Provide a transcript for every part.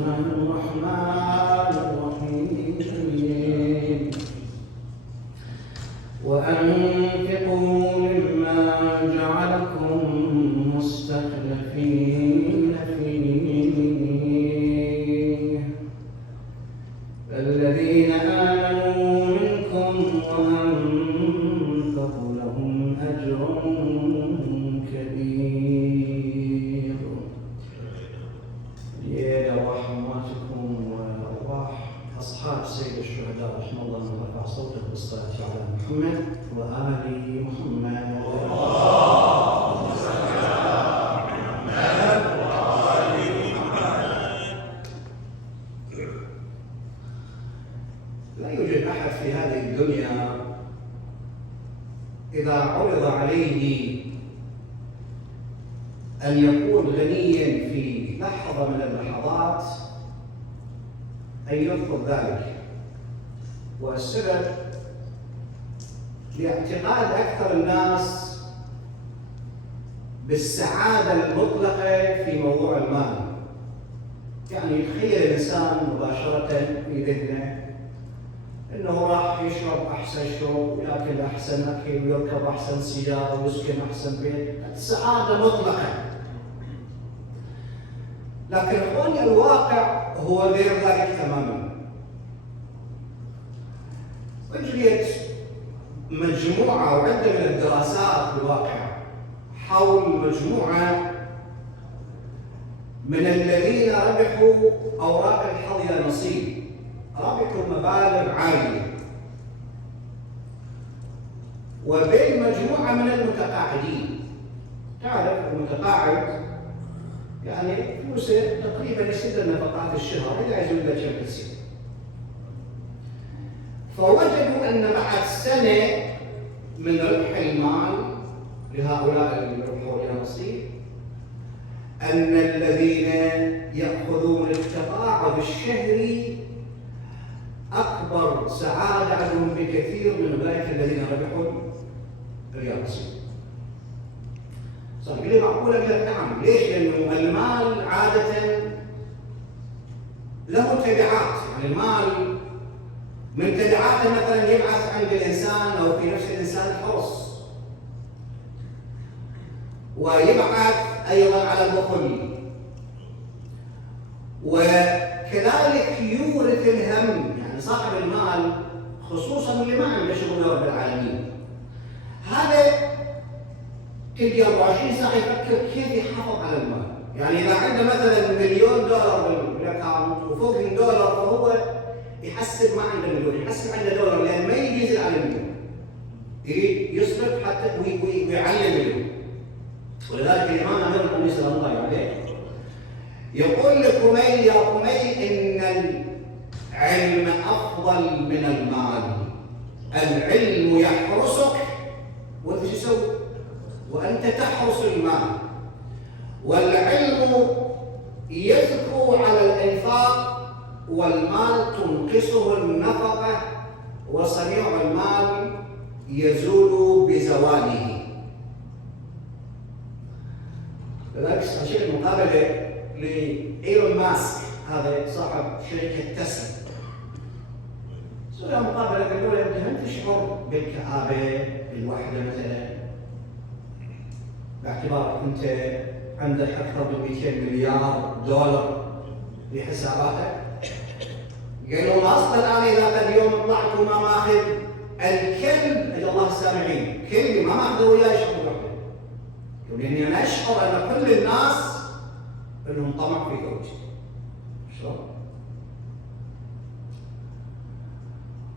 الله الرحمن الرحيم وأنفقوا مما جعلكم مستخلفين فيه الذين آمنوا منكم وأنفقوا لهم أجر كبير. يا رحماتكم وأرواح أصحاب سيد الشهداء رحمه الله من رفع صوته بالصلاة على محمد وآل محمد. اللهم صل على محمد وآل محمد. لا يوجد أحد في هذه الدنيا إذا عرض عليه أن يكون غنيا في لحظة من اللحظات أن يرفض ذلك، والسبب لاعتقاد أكثر الناس بالسعادة المطلقة في موضوع المال. يعني يتخيل الإنسان مباشرة في ذهنه إنه راح يشرب أحسن شرب ويأكل أحسن أكل ويركب أحسن سيارة ويسكن أحسن بيت، السعادة مطلقة. لكن إخواني الواقع هو غير ذلك تماما. أجريت مجموعة وعدة من الدراسات في الواقع حول مجموعة من الذين ربحوا أوراق الحظ يا نصيب، ربحوا مبالغ عالية، وبين مجموعة من المتقاعدين. تعرف المتقاعد يعني فلوسه تقريبا يسد نفقات الشهر إذا يزول له كم تصير. فوجدوا أن بعد سنة من ربح المال لهؤلاء اللي ربحوا لها نصيب أن الذين يأخذون التقاعد الشهري أكبر سعادة عندهم بكثير من أولئك الذين ربحوا لها نصيب. صار لي معقولة؟ قلت نعم. ليش؟ لأنه المال عادة له تبعات. يعني المال من تبعاته مثلا يبعث عند الإنسان أو في نفس الإنسان حرص، ويبعث أيضا على البخل، وكذلك يورث الهم. يعني صاحب المال خصوصا اللي ما عنده شغل رب العالمين هذا تلقى 24 ساعة يفكر كيف يحافظ على المال. يعني إذا عنده مثلا $1,000,000 بالاكونت وفوق $1 فهو يحسب ما عنده مليون، يحسب عنده $1 لأن ما يجي ينزل على المليون، يصرف حتى ويعلم مليون. ولذلك الإمام أمير المؤمنين صلى الله عليه يقول لكميل: يا كميل إن العلم أفضل من المال، العلم يحرسك وأنت شو تسوي؟ وأنت تحرس المال، والعلم يذكو على الإنفاق والمال تنقصه النفقة، وصنيع المال يزول بزواله. لذلك الشيء المقابلة لإيلون ماسك هذا صاحب شركة تسلا، سوى مقابلة قال له: أنت تشعر بالكآبة بالوحدة مثلا باعتبارك أنت عندك أكثر من $200 مليار في حساباتك؟ قالوا: ما أصلا أنا إذا قد يوم طلعت وما ماخذ الكلب أجل الله السامعين، كلبي ما ماخذه وياه يشعر بالوحدة. لأني أنا أشعر أن كل الناس لهم طمع في زوجي. شلون؟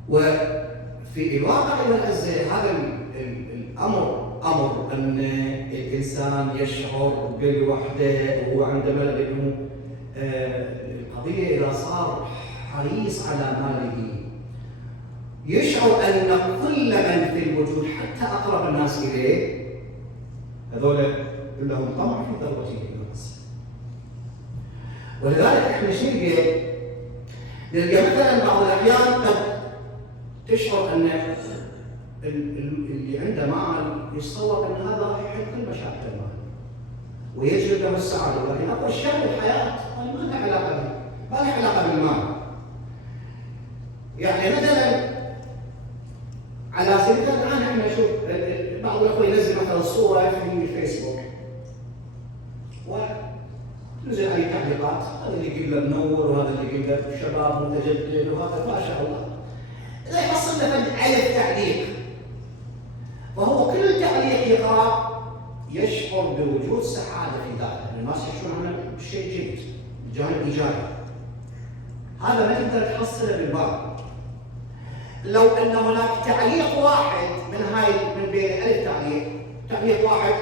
وفي الواقع الأعزاء هذا الأمر أمر أن الإنسان يشعر بالوحدة وهو عندما لأنه القضية إذا صار حريص على ماله يشعر أن كل من في الوجود حتى أقرب الناس إليه هذول لهم طمع في ثروته الناس. ولذلك احنا نلقى مثلا بعض الأحيان قد تشعر أن اللي عنده مال يتصور أن هذا راح يحل كل مشاكل المال ويجلب له السعادة، ولكن أقوى شيء الحياة ما له علاقة به. بل ما له علاقة بالمال. يعني مثلا على سبيل المثال الآن احنا نشوف بعض الأخوة ينزل مثلا صورة في الفيسبوك ونزل عليه تعليقات، هذا اللي يقول له منور وهذا اللي يقول له شباب متجدد وهذا ما شاء الله. إذا يحصل له 1000 تعليق، وهو كل تعليق يقرأ يشعر بوجود سعادة في ذاته، الناس يشعرون عنه بشيء جيد، بجانب إيجابي. هذا ما تقدر تحصله بالباب. لو أن هناك تعليق واحد من بين 1000 تعليق واحد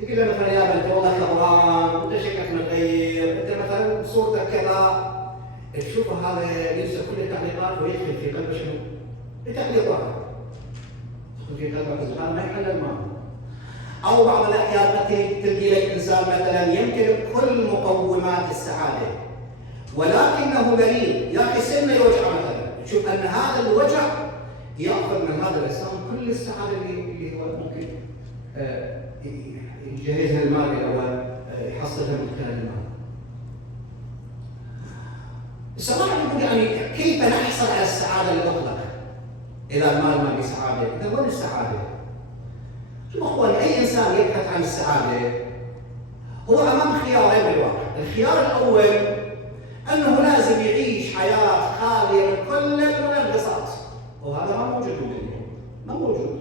يقول له مثلا يا بنت والله كبران، انت شكلك متغير، انت مثلا صورتك كذا، تشوف هذا ينسى كل التعليقات ويدخل في قلبه شنو؟ بتعليق واحد. يدخل في قلبه هذا ما يحل المال. او بعض الاحيان قد تلقي لك انسان مثلا يمتلك كل مقومات السعاده ولكنه مريض، يا اخي سنه يوجع مثلا، تشوف ان هذا الوجع ياخذ من هذا الانسان كل السعاده اللي هو ممكن يجهزها المال او يحصلها من خلال المال. الصراحه يقول يعني كيف نحصل على السعاده المطلقه؟ اذا المال ما بسعاده، اذا وين السعاده؟ شوف اخواني، اي انسان يبحث عن السعاده هو امام خيارين بالواقع. الخيار الاول انه لازم يعيش حياه خاليه من كل المنغصات، وهذا ما موجود بالدنيا، ما موجود.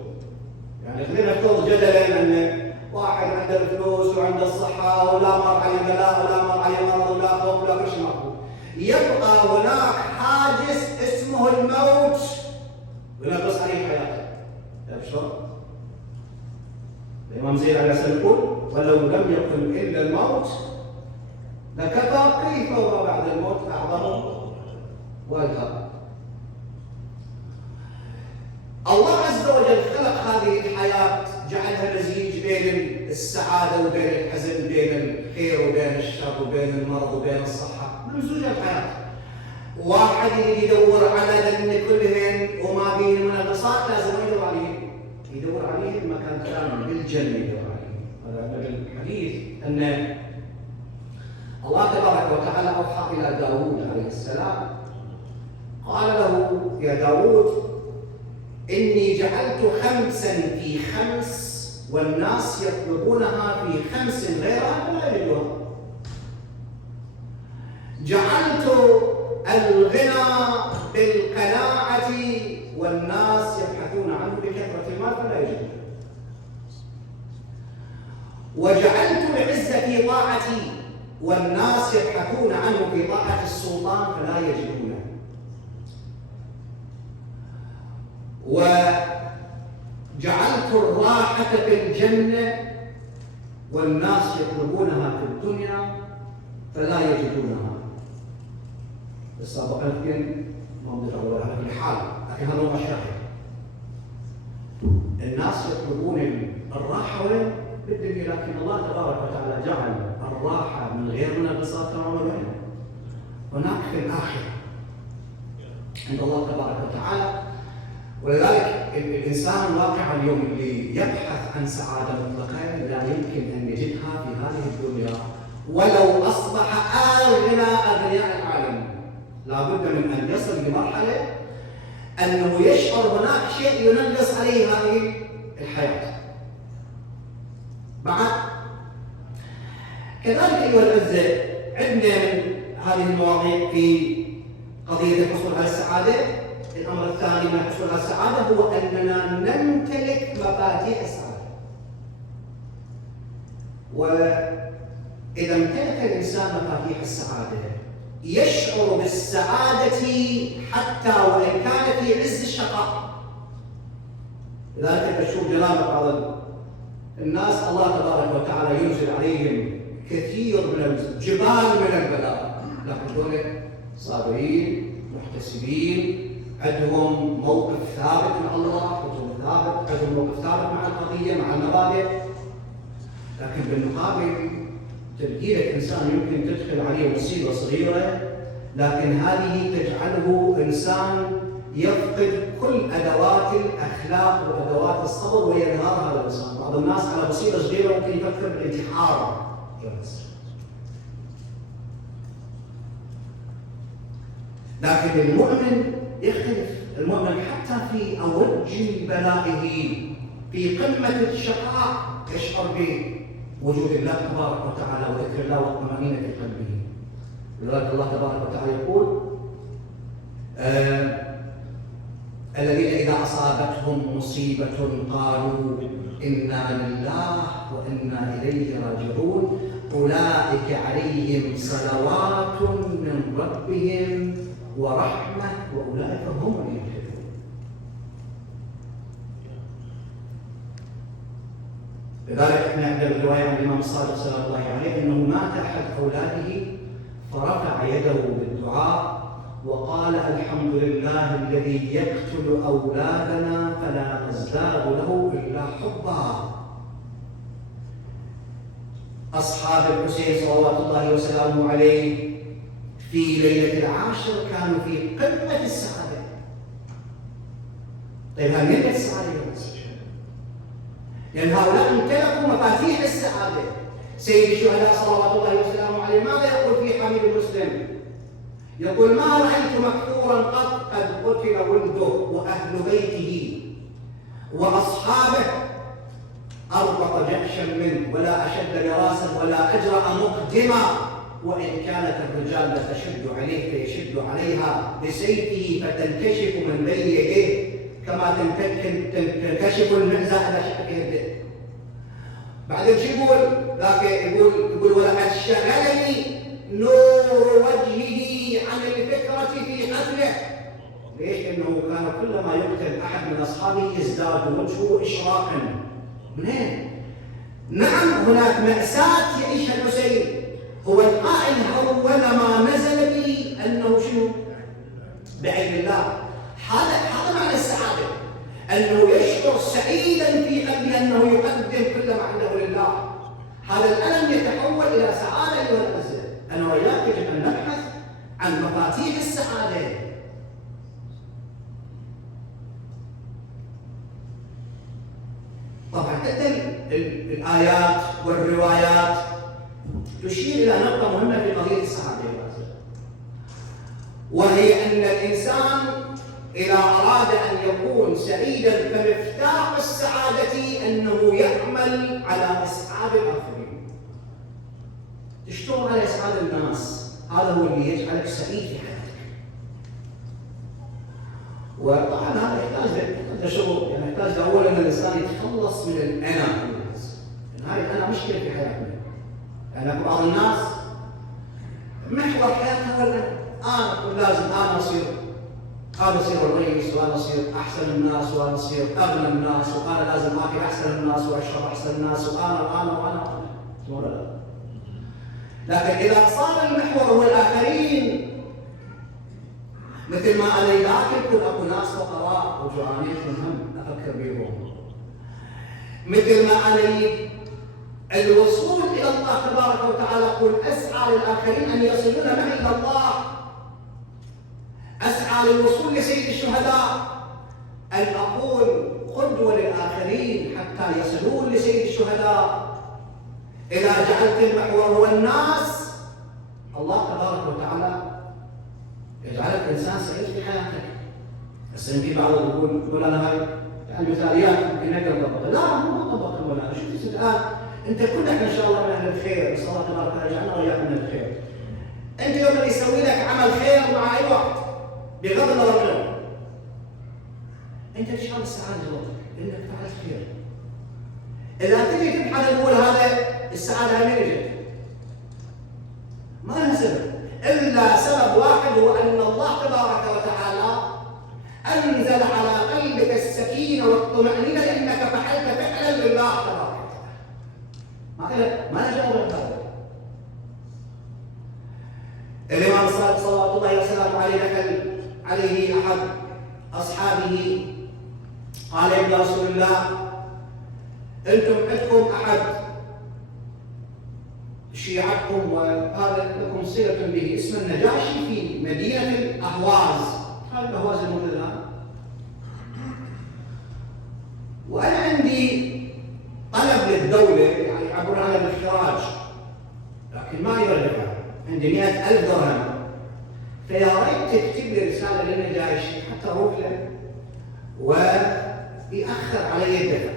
يعني خلينا نفترض جدلا ان واحد عنده الفلوس وعنده الصحه ولا مر عليه بلاء ولا مر عليه مرض ولا خوف ولا كل شيء ماكو، يبقى هناك حاجز اسمه الموت وينغص عليه حياته. تعرف شلون؟ الامام زيد عليه السلام يقول: ولو لم يكن الا الموت لكفى، كيف وما بعد الموت اعظم والهاب. الله عز وجل خلق هذه الحياه، جعلها مزيج بين السعاده وبين الحزن، بين الخير وبين الشر، وبين المرض وبين الصحه، ممزوجه الحياه. واحد اللي يدور على ذن كلهن وما بين منغصات لازم يدور عليه مكان كامل بالجنه، يدور عليه. هذا بالحديث ان الله تبارك وتعالى اوحى الى داوود عليه السلام، قال له: يا داوود، إني جعلت 5 في 5 والناس يطلبونها في 5 غيرها فلا يجدوها. جعلت الغنى بالقناعة والناس يبحثون عنه بكثرة المال فلا يجدونه. وجعلت العزة في طاعتي والناس يبحثون عنه في طاعة السلطان فلا يجدونه. وجعلت الراحة في الجنة والناس يطلبونها في الدنيا فلا يجدونها. السابق يمكن ما بدي أقول على كل حال، لكن هذا هو الشاهد. الناس يطلبون الراحة وين؟ بالدنيا، لكن الله تبارك وتعالى جعل الراحة من غير منغصات وين؟ هناك في الآخرة عند الله تبارك وتعالى. ولذلك الإنسان الواقع اليوم اللي يبحث عن سعادة مطلقة لا يمكن أن يجدها في هذه الدنيا، ولو أصبح أغنى أغنياء العالم. لا بد من أن يصل لمرحلة أنه يشعر هناك شيء ينغص عليه هذه الحياة. بعد كذلك أيها الأعزاء، عندنا من هذه المواضيع في قضية الحصول على السعادة. الأمر الثاني من الحصول على السعادة هو أننا نمتلك مفاتيح السعادة. وإذا امتلك الإنسان مفاتيح السعادة يشعر بالسعادة حتى وإن كان في عز الشقاء. لذلك تشوف جلالة بعض الناس الله تبارك وتعالى ينزل عليهم كثير من الجبال من البلاء، لكن دول صابرين محتسبين، عندهم موقف ثابت مع الله، عندهم موقف ثابت مع القضية مع المبادئ. لكن بالمقابل تلقي لك إنسان يمكن تدخل عليه مصيبة صغيرة، لكن هذه تجعله إنسان يفقد كل أدوات الأخلاق وأدوات الصبر وينهار هذا الإنسان. بعض الناس على مصيبة صغيرة ممكن يفكر بالانتحار. لكن المؤمن يختلف. المؤمن حتى في أوج بلائه، في قمة الشقاء، يشعر بوجود الله تبارك وتعالى وذكر الله وطمأنينة قلبه. لذلك الله تبارك وتعالى يقول: الذين إذا أصابتهم مصيبة قالوا إنا لله وإنا إليه راجعون أولئك عليهم صلوات من ربهم ورحمة وأولئك هم المهتدون. لذلك احنا عندنا الرواية عن الإمام الصادق صلى الله عليه أنه مات أحد أولاده فرفع يده بالدعاء وقال: الحمد لله الذي يقتل أولادنا فلا نزداد له إلا حبا. أصحاب الحسين صلوات الله وسلامه عليه في ليلة العاشر كانوا في قمة السعادة. طيب هل يمكن السعادة يوم السعادة؟ لأن هؤلاء امتلكوا مفاتيح السعادة. سيد الشهداء صلوات الله وسلامه عليه ماذا يقول في حميد مسلم؟ يقول: ما رأيت مكفورا قد قتل ولده وأهل بيته وأصحابه أربط جأشا منه ولا أشد دراسا ولا أجرأ مقدما، وإن كانت الرجال لتشد عليه فيشد عليها بسيفه فتنكشف من بين يديه كما تنكشف المعزة إذا شق يده. بعدين شو يقول؟ ذاك يقول: ولقد شغلني نور وجهه عن الفكرة في قتله. ليش؟ إنه كان كلما يقتل أحد من أصحابه يزداد وجهه إشراقا. منين؟ نعم، هناك مأساة يعيشها الحسين. هو القائل أول ما نزل به أنه شنو؟ بعين الله. هذا معنى السعادة، أنه يشعر سعيدا في قلبه أنه يقدم كل ما عنده لله. هذا الألم يتحول إلى سعادة أيها الأعزاء. أنا وإياك يجب أن نبحث عن مفاتيح السعادة. طبعا الآيات والروايات تشير إلى نقطة مهمة في قضية السعادة، وهي أن الإنسان إذا أراد أن يكون سعيدا فمفتاح السعادة أنه يعمل على إسعاد الآخرين. تشتغل على إسعاد الناس، هذا هو اللي يجعلك سعيد في حياتك. وطبعا هذا يحتاج شغل، يعني يحتاج أولا أن الإنسان يتخلص من الأنا. هاي الأنا مشكلة في حياتنا. يعني بعض الناس محور حياتها هو أنا لازم أنا أصير، هذا يصير الرئيس، وانا اصير احسن الناس، وانا اصير اغنى الناس، وانا لازم اكل احسن الناس واشرب احسن الناس، وانا لكن اذا صار المحور هو الاخرين، مثل ما انا اذا اكل اكو ناس فقراء وجوعانين هم افكر بهم، مثل ما انا الوصول الى الله تبارك وتعالى قل اسعى للاخرين ان يصلون معي الى الله، أسعى للوصول لسيد الشهداء، أن أكون قدوة للآخرين حتى يصلون لسيد الشهداء. إذا جعلت المحور هو الناس، الله تبارك وتعالى يجعلك إنسان سعيد في حياتك. بس في بعض يقول أنا هاي المثاليات يمكن نقدر نطبقها، لا مو نطبقها ولا شوف الآن أنت كلك إن شاء الله من أهل الخير، نسأل الله تبارك وتعالى يجعلنا وإياكم من الخير. أنت يوم اللي يسوي لك عمل خير مع أي واحد بغض النظر منه، انت تشعر بالسعاده جواتك انك فعلت خير. اذا تجي تبحث تقول هذا السعاده من اجت؟ ما لها سبب الا سبب واحد، هو ان الله تبارك وتعالى انزل على قلبك السكينه والطمانينه لانك فعلت فعلا لله تبارك وتعالى. ما جاء غير هذا. الامام الصادق صلوات الله وسلامه عليه أحد أصحابه قال: يا رسول الله، أنتم عندكم أحد شيعتكم وهذا لكم صلة به، اسم النجاشي في مدينة الأهواز، هذه الأهواز الموجودة الآن، وأنا عندي طلب للدولة يعني يعبرون عنها بالخراج، لكن ما يرجع، عندي 100,000 درهم، فيا ريت تكتب لي رساله للنجاشي حتى اروح له ويأخر علي الدفع.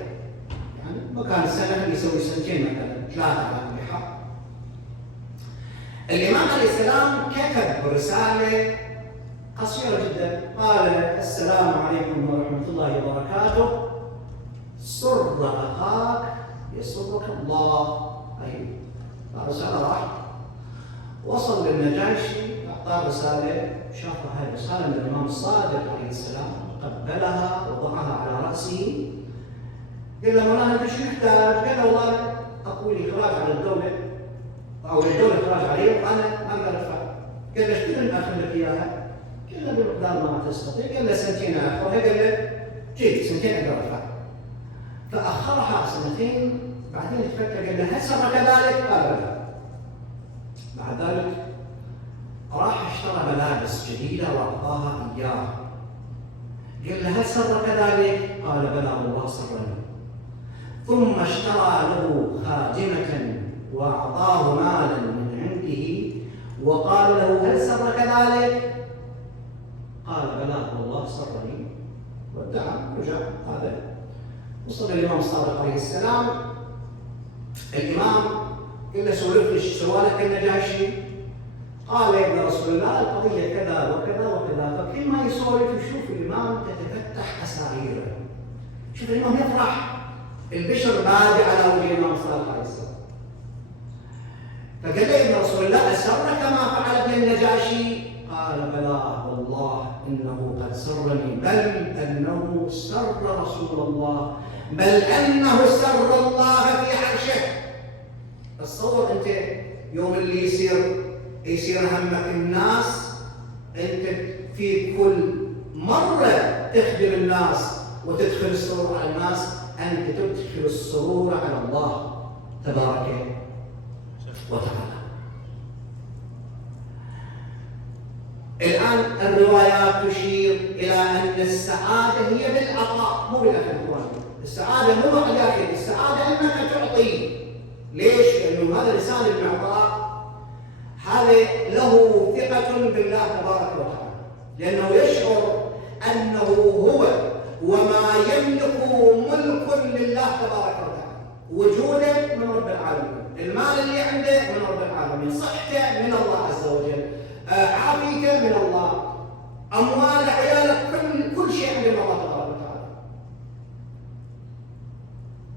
يعني مكان السنه يسوي سنتين مثلا 3 على كل حال. الامام عليه السلام كتب رساله قصيره جدا، قال: السلام عليكم ورحمه الله وبركاته، سر اخاك يسرك الله. ايوه، رساله راح وصل للنجاشي، اعطاه رساله، شاف هذه الرساله من الامام الصادق عليه السلام، قبلها وضعها على راسه، قال له: مولانا انت شو محتاج؟ قال له: والله اقول اخراج على الدوله او الدوله اخراج علي وانا ما اقدر ادفع. قال له: ايش بدنا ناخذ لك اياها؟ قال له: بمقدار ما تستطيع. قال له: سنتين اخرها. قال له: جيب سنتين اقدر ادفع. فاخرها 2 بعدين تفكر، قال له: هل صار كذلك؟ قال لا. بعد ذلك راح اشترى ملابس جديده واعطاها اياه. قال له: هل سر كذلك؟ قال: بلى والله سرني. ثم اشترى له خادمه واعطاه مالا من عنده وقال له: هل سر كذلك؟ قال: بلى والله سرني. ودعا رجع. هذا وصل الامام الصادق عليه السلام. الامام قال له: سولف لي سوالك النجاشي. قال: يا ابن رسول الله القضيه كذا وكذا وكذا. فكل ما يسولف يشوف الامام تتفتح اساريره، شوف الامام يفرح، البشر بادئ على وجه الامام الصادق عليه السلام. فقال له: يا ابن رسول الله اسرك ما فعل ابن النجاشي؟ قال: بلى والله انه قد سرني، بل انه سر رسول الله، بل انه سر الله في عرشه. تصور انت يوم اللي يصير همك الناس، انت في كل مره تخدم الناس وتدخل السرور على الناس، انت تدخل السرور على الله تبارك وتعالى. الآن الروايات تشير إلى أن السعادة هي بالعطاء مو بالأخذ. السعادة مو على الأخذ، السعادة أنك تعطي. ليش؟ لأنه هذا لسان المعطاء هذا له ثقة بالله تبارك وتعالى، لأنه يشعر أنه هو وما يملك ملك لله تبارك وتعالى. وجوده من رب العالمين، المال اللي عنده من رب العالمين، صحته من الله عز وجل، عافيته من الله، أموال عيالك، كل شيء عند الله تبارك وتعالى.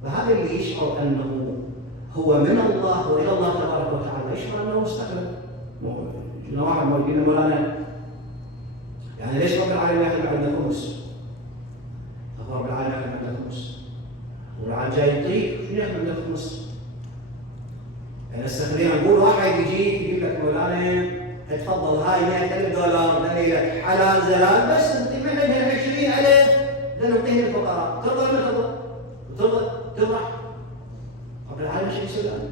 فهذا اللي يشعر أنه هو من الله وإلى الله تبارك وتعالى، يشعر أنه مستقل. جينا واحد قلنا: مولانا يعني ليش رب العالمين ياخذ عندنا خمس؟ رب العالمين ياخذ عندنا خمس، والعالم جاي يطيق، شنو ياخذ عندنا خمس؟ يعني خلينا نقول واحد يجيك يجيب لك: مولانا اتفضل هاي $100,000 لك حلال زلال، بس انت من عندنا 20,000 لنعطيه الفقراء، ترضى ولا ترضى؟ تفرح؟ رب العالمين شو يسوي الان؟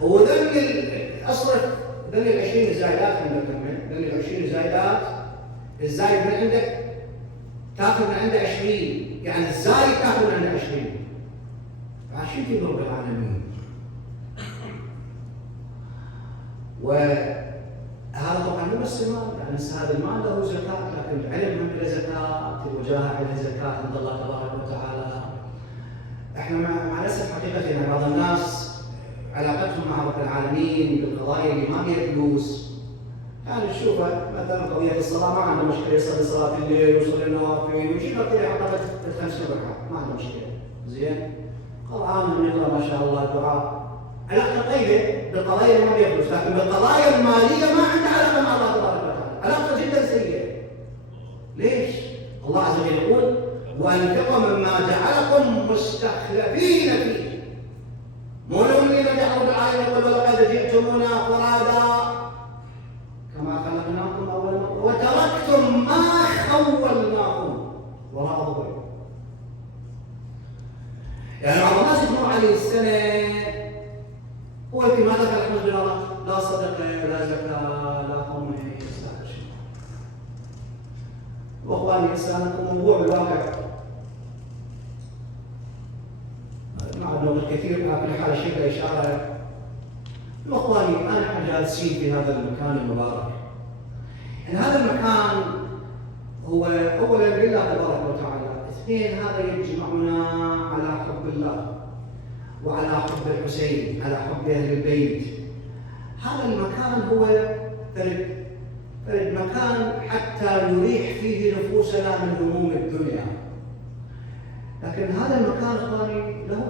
وذل اصرف ذل 20 زايدات عندك، ذل 20 زايدات، الزايد من عندك تاخذ من عنده 20، يعني الزايد تاخذ من عنده 20. عشان في رب العالمين. وهذا طبعا مو بس المال، يعني هذا المال له زكاه، لكن العلم هم له زكاه، الوجاهه لها زكاه عند الله تبارك وتعالى. احنا مع الاسف حقيقه يعني بعض الناس علاقتهم مع رب العالمين بالقضايا اللي ما فيها فلوس، يعني تشوفه مثلا قضيه الصلاه ما عنده مشكله، يصلي صلاه الليل ويصلي النوافل ويجيب لك كذا حلقه 50 ركعه، ما عنده مشكله. زين؟ قرآن يقرا ما شاء الله، دعاء، علاقته طيبه بالقضايا اللي ما فيها فلوس، لكن بالقضايا الماليه ما عنده علاقه مع الله تبارك وتعالى، علاقته جدا سيئه. ليش؟ الله عز وجل يقول: وانفقوا مما جعلكم مستخلفين فيه. مو لهم الذين جعلوا بالآية يقول: ولقد جئتمونا فرادا كما خلقناكم أول مرة وتركتم ما خولناكم وراء ظهوركم. يعني بعض الناس يمر عليه السنة هو يمكن ما دخل $5، لا صدقة لا زكاة لا قوم يستاهل شيء. واخواني اسالكم موضوع بالواقع مع النقط كثير، لكن حال شيء اشاره اخواني انا جالسين في هذا المكان المبارك. ان هذا المكان هو اولا لله تبارك وتعالى، اثنين هذا يجمعنا على حب الله وعلى حب الحسين، على حب اهل البيت. هذا المكان هو فرد مكان حتى نريح فيه نفوسنا من هموم الدنيا. لكن هذا المكان اخواني له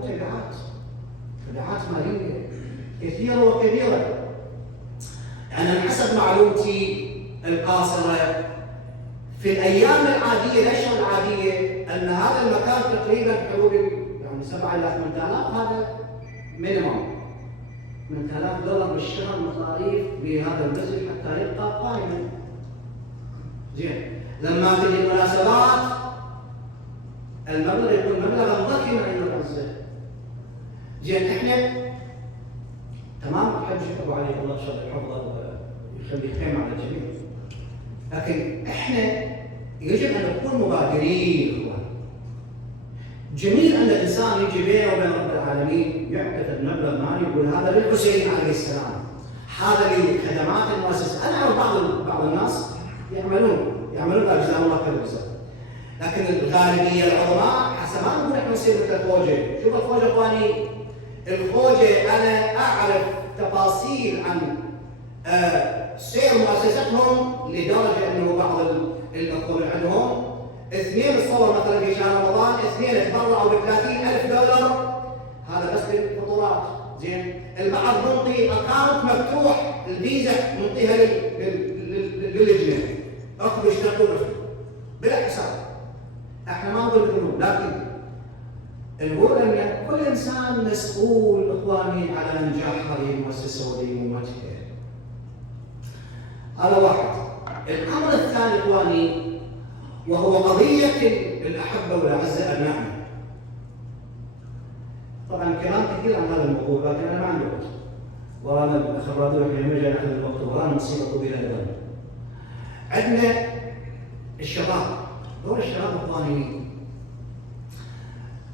تبعات ماليه كثيره وكبيره. يعني حسب معلومتي القاصره في الايام العاديه، الاشهر العاديه، ان هذا المكان تقريبا حدود يعني 7 الى 8000، هذا مينيمم $8000 بالشهر مصاريف بهذا المسجد حتى يبقى قائما. زين، لما تجي المناسبات المبلغ يكون مبلغا ضخما عند الرئيس. زين، احنا تمام نحب ابو علي الله يشفي حفظه ويخلي خير على الجميع، لكن احنا يجب ان نكون مبادرين. جميل ان الانسان يجي بينه وبين رب العالمين يعتقد مبلغ مالي يقول هذا للحسين عليه السلام، هذا لخدمات المؤسسه. انا اعرف بعض الناس يعملون اجزاء الله كل جزء، لكن الغالبيه العظمى حسب ما نقول احنا نصير مثل الخوجه. شوف الخوجه اخواني، الخوجه انا اعرف تفاصيل عن سير مؤسستهم لدرجه انه بعض الاخوه من عندهم اثنين تصور مثلا في شهر رمضان، اثنين تبرعوا $30,000، هذا بس للفطورات. زين، البعض منطي اكاونت مفتوح، الفيزا منطيها للجنه، اخذوا اشتركوا بلا حساب. احنا ما نقول لكم، لكن نقول ان كل انسان مسؤول اخواني على نجاح هذه المؤسسه ولمومتها. هذا واحد. الامر الثاني اخواني وهو قضيه الاحبه والاعزاء ابنائنا. طبعا كلام كثير عن هذا الموضوع، لكن انا ما عندي وقت، وانا الاخ الراديو لما جاي ناخذ الوقت ورانا مصيبه طويله ايضا. عندنا الشباب، دور الشباب اخواني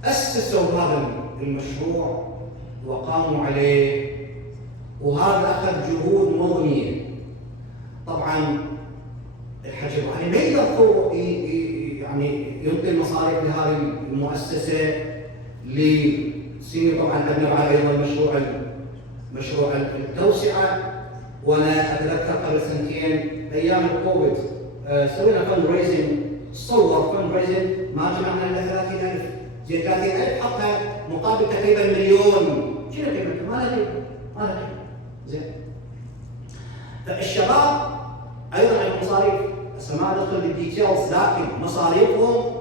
اسسوا هذا المشروع وقاموا عليه، وهذا اخذ جهود مضنيه. طبعا الحاج ابراهيم ما يقدر يعني يعطي المصاريف لهذه المؤسسه لسنين. طبعا ابنوا على ايضا مشروع التوسعه. وانا اتذكر قبل سنتين ايام الكوفيد سوينا فند ريزنج، صور فند ريزنج ما جمعنا الا 30,000. زين 30,000 حطها مقابل تقريبا مليون، شنو قيمتها؟ ما لها قيمه. زين، فالشباب ايضا عندهم مصاريف، هسه ما ندخل بالديتيلز، لكن مصاريفهم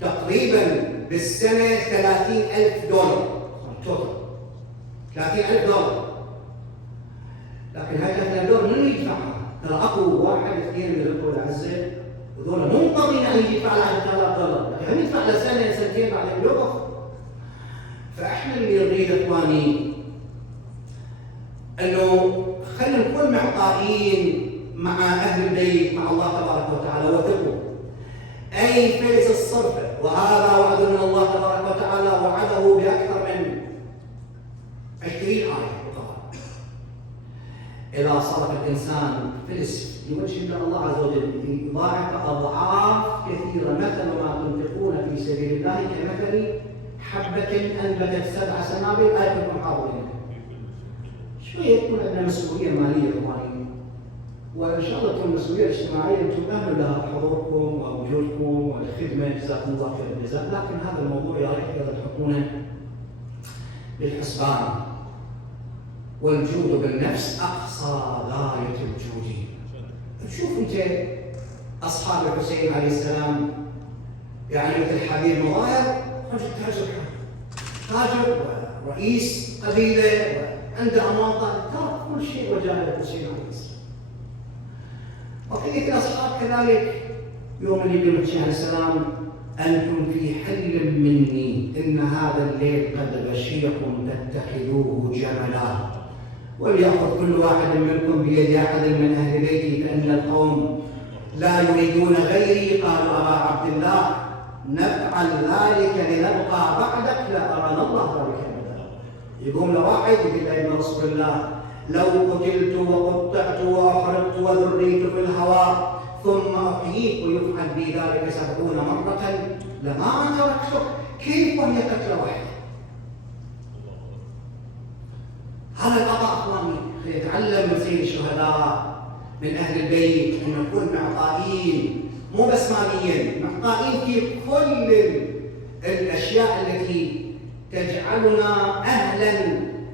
تقريبا بالسنه $30,000 توتال، $30,000. لكن هاي $30,000 من يدفعها؟ ترى اكو واحد اثنين من الاخوه الاعزاء وذول مو مضطرين ان يدفع لها $3,000، لكن هم يدفع له سنه سنتين بعدين يوقف. فاحنا اللي نريد اخواني انه خلينا نكون معطائين مع اهل البيت، مع الله تبارك وتعالى، وثقوا اي فلس الصرفه، وهذا وعد من الله تبارك وتعالى، وعده باكثر من 20 آية وقال اذا صرف الانسان فلس لوجه الله عز وجل يضاعف اضعاف كثيره. مثل ما تنفقون في سبيل الله كمثل حبه انبتت 7 سنابل، ايتكم حاضرين. شويه يكون عندنا مسؤوليه ماليه اخواني، وان شاء الله تكون مسؤوليه اجتماعيه انتم اهل لها حضوركم ووجودكم والخدمه، جزاكم الله خير الجزاء. لكن هذا الموضوع يا ريت تحطونه بالحسبان، والجود بالنفس اقصى غايه الجود. شوف انت اصحاب الحسين عليه السلام، يعني مثل حبيب مظاهر رجل تاجر ورئيس قبيله وعنده امانه، ترك كل شيء وجاء الحسين عليه السلام. وكذلك الاصحاب كذلك يوم اللي يقول الحسين عليه السلام انتم في حل مني، ان هذا الليل قد غشيكم تتخذوه جملا، وليأخذ كل واحد منكم بيد احد من اهل بيتي، فان القوم لا يريدون غيري. قالوا ابا عبد الله نفعل ذلك لنبقى بعدك، لا ارانا الله ذلك. يقوم له واحد يقول له يا رسول الله لو قتلت وقطعت وأحرقت وذريت في الهواء ثم أحييت ويفعل بي ذلك 70 مرة لما تركتك. كيف وهي قتلة واحدة؟ هذا القضاء أخواني نتعلم من سيد الشهداء من أهل البيت أن نكون معطائين، مو بس ماليا، معطائين في كل الأشياء التي تجعلنا أهلا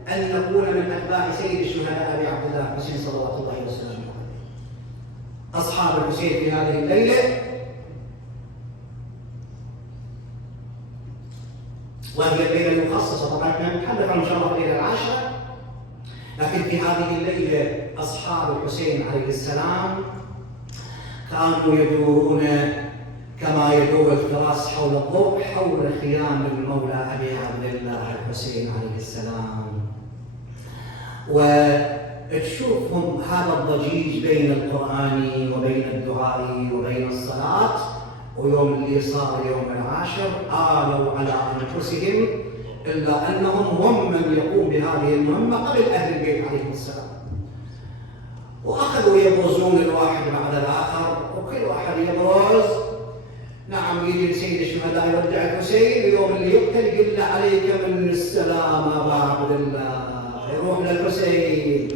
أن نكون من أتباع سيد الشهداء أبي عبد الله الحسين صلوات الله وسلامه عليه. أصحاب الحسين في هذه الليلة وهي الليلة المخصصة، طبعا نتحدث عن إن شاء الله الليلة العاشرة، لكن في هذه الليلة أصحاب الحسين عليه السلام كانوا يدورون كما يدور الفراس حول الضوء حول خيام المولى أبي عبد الله الحسين عليه السلام. وتشوفهم هذا الضجيج بين القرآن وبين الدعاء وبين الصلاة، ويوم اللي صار يوم العاشر آلوا على أنفسهم، إلا أنهم هم من يقوم بهذه المهمة قبل أهل البيت عليهم السلام، وأخذوا يبرزون الواحد بعد الآخر، وكل واحد يبرز. نعم يجي سيد الشهداء يودع الحسين، اليوم اللي يقتل يقول له عليك من السلام أبا عبد الله، يروح للحسين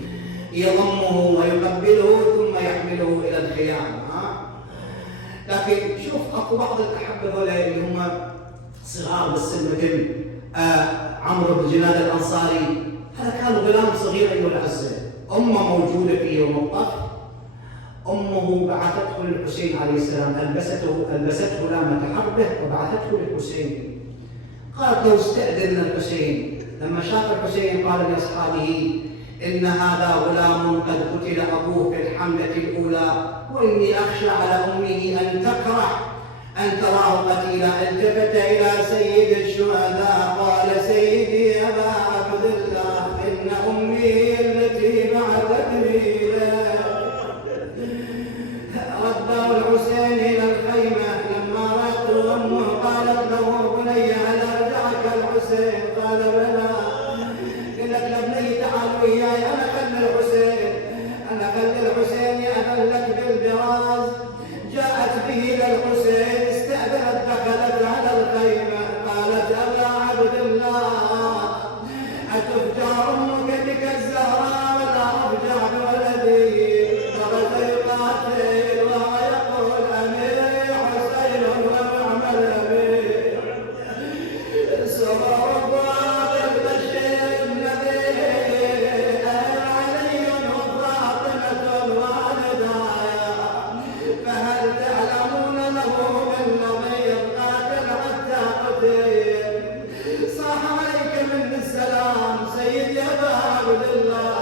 يضمه ويقبله ثم يحمله إلى الخيام. لكن شوف أكو بعض الأحبة هؤلاء اللي هم صغار بالسن مثل عمرو بن جناد الأنصاري، هذا كان غلام صغير أيها الأعزة، أمه موجودة في يوم الطفل، أمه بعثته للحسين عليه السلام، ألبسته لامة حربه وبعثته للحسين. قالت له استأذن الحسين. لما شاف الحسين قال لأصحابه إن هذا غلام قد قتل أبوه في الحملة الأولى، وإني أخشى على أمه أن تكره أن تراه قتيلا. التفت إلى سيد الشهداء قال سيدي أبا عبد الله إن أمي التي بعثتني رده الحسين إلى الخيمة. لما رأته أمه قالت له بني هل أرجعك الحسين؟ قال بلى. قلت لابني تعال وياي أنا خل الحسين، أنا خل الحسين يأذن لك بالبراز. جاءت به للحسين استأذنت دخلت على الخيمة قالت أبا عبد الله أتفجع أمك بك الزهراء ولا أفجع بولدي؟ ضرب يقاتل ويقول أمير حسين ونعم الأمير سرور الله البشير النذير علي وفاطمة والدايا، فهل تعلمون له من نظير قاتل حتى قتل؟ صاح عليك من السلام سيدي أبا عبد الله.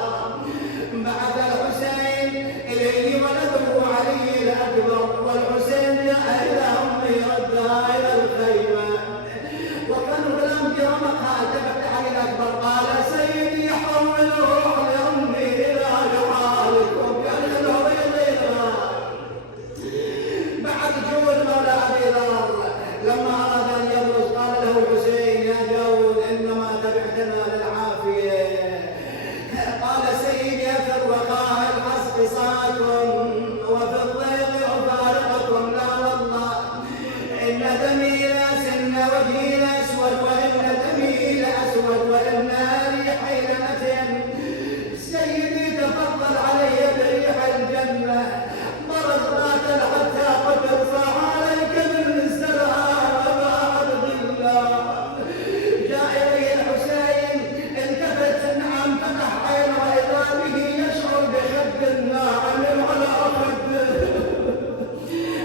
بعث الحسين إليه ولده علي الأكبر، والحسين جاء إلى أمه ردها إلى الخيمة، وكان الغلام في رمقها التفت علي الأكبر قال سيدي حول روح لأمي إلى جواركم يدخله إليها. بعد جود مولى أبي ذر لما أراد أن يبرز قال له الحسين يا جود إنما تبعتنا للعافية. قال سيدي في الرخاء الحسقصات وفي الضيق أفارقكم، لا والله إن دمي لأسن وجهي لأسود، وإن دمي لأسود وإن ريحي لأتم. سيدي تفضل علي بريح الجنة، مرض قاتل حتى قتل صاح عليك من السلام أبا عبد الله. جاء إليه الحسين التفت نعم فتح عينه وإذا به يشعر بخد الناعم على خده.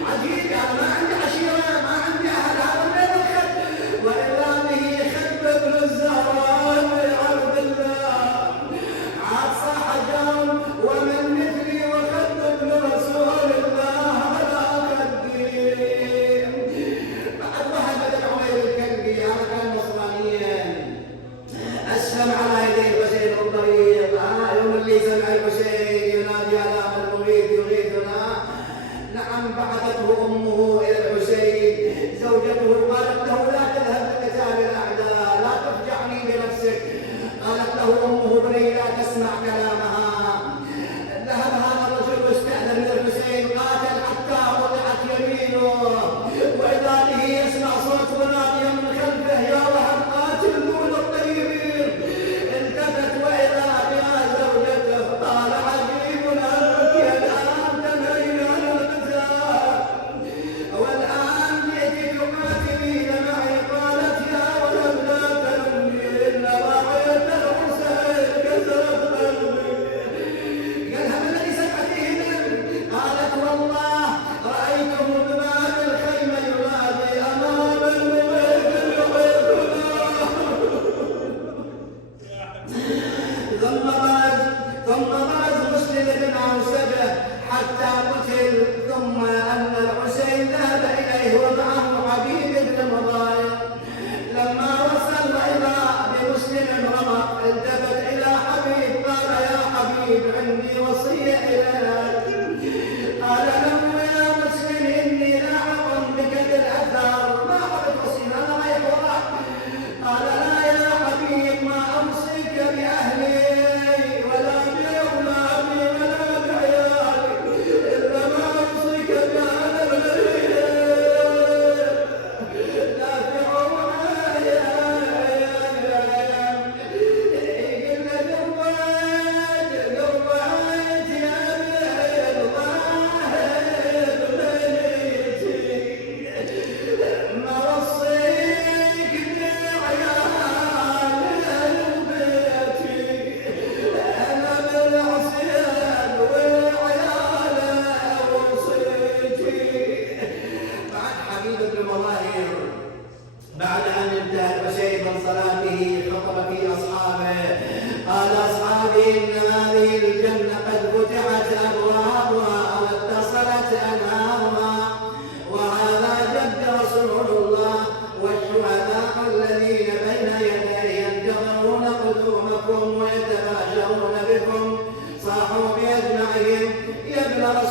عجيب يعني ما عندي عشيرة ما عندي أهل هذا من الخد، وإذا به خد ابن الزهراء عبد الله. عاد صاح جام ومن مثلي وخد ابن رسول الله على خدي. بعد وهب العمير الكلبي هذا كان نصرانيا أسلم على يديه الحسين الطريق. يوم اللي سمع الحسين ينادي على المغيث يغيثنا، نعم بعثته أمه إلى الحسين زوجته قالت له لا تذهب لقتال الأعداء لا تفجعني بنفسك. قالت له أمه بني لا تسمع كلامها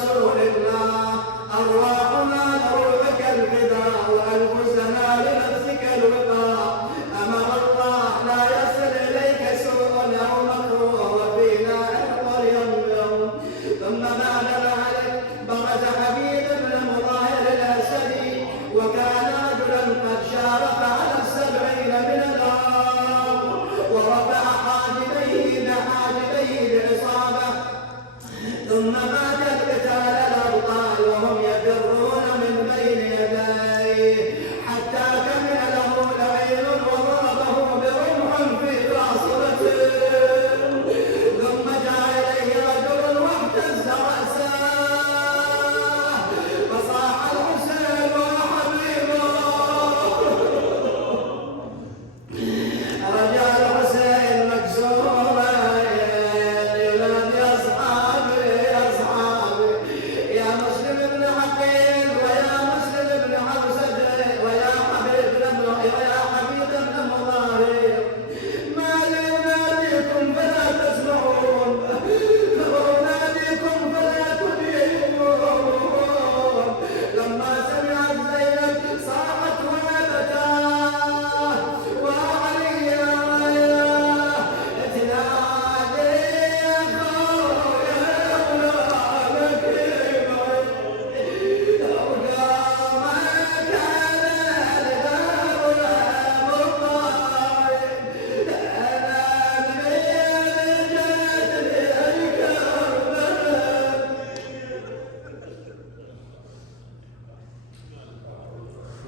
رسول الله أرواحنا لروحك الفداء وأنفسنا لنفسك الوقاء أمر الله لا يصل إليك سوء أو مكروه وفينا عرض يوم ثم بعد ذلك برز حبيب بن مظاهر الأسدي وكان رجلا قد شارف على 70 من الأرض ورفع حاجبيه بحاجبيه بعصابة ثم مات القتال الأبطال وهم يفرون من بين يديه حتى كمل له لعين وضربه برمح في قاصرته ثم جاء إليه رجل واهتز رأسه فصاح الحسين وحبيبه رجع الحسين مكسورا ينادي أصحابي أصحابي يا مسلم بن عقيل ويا مسلم بن حمزة ويا حبيب بن مظاهر ما لي أناديكم فلا تسمعون وأناديكم فلا تجيبون لما سمعت زينب صاحت وابتاه وعلي تنادي خويا غلامك لو قامك على الباب غلام الطاير أنا من جد كربلاء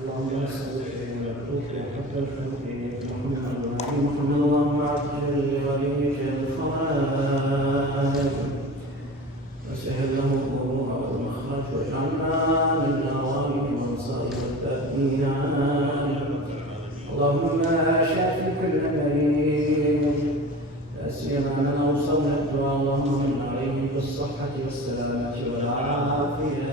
اللهم صل على محمد اللهم عجل لوليك الفرج وسهل له الامور والمخرج واجعلنا من نوائب ومصائب التأمين اللهم شافي كل مريض لا سيما من اوصلنا الدعاء اللهم من عليه بالصحه والسلامه والعافيه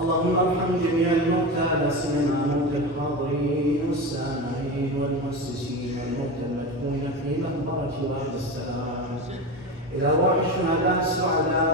اللهم ارحم جميع الموتى لا سيما موتى الحاضرين والسامعين والمؤسسين والموتى المدفونين في مقبرة وادي السلام إلى روح الشهداء السعداء